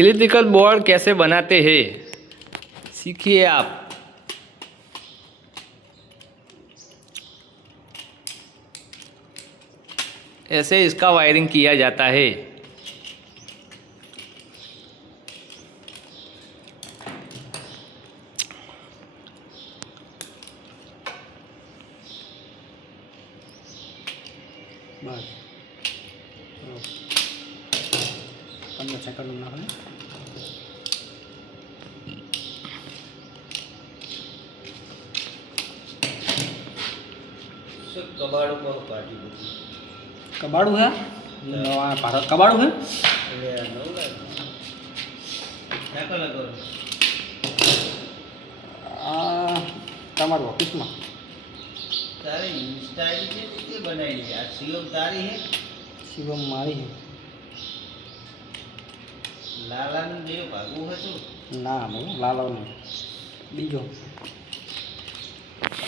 Electrical board कैसे बनाते हैं, सीखिए आप। ऐसे इसका वायरिंग किया जाता है। बस 15 सेकंड ना हो। कबाड़ू को पार्टी कबाड़ू है भारत कबाड़ू है તમારી ઓફિસમાં તારે ઇન્સ્ટા આઈડી છે તે બનાવી છે આ શિવમ તારી હે શિવમ મારી છે લાલાનું દેવ ભાગવું હતું ના બહુ લાલો નહીં બીજો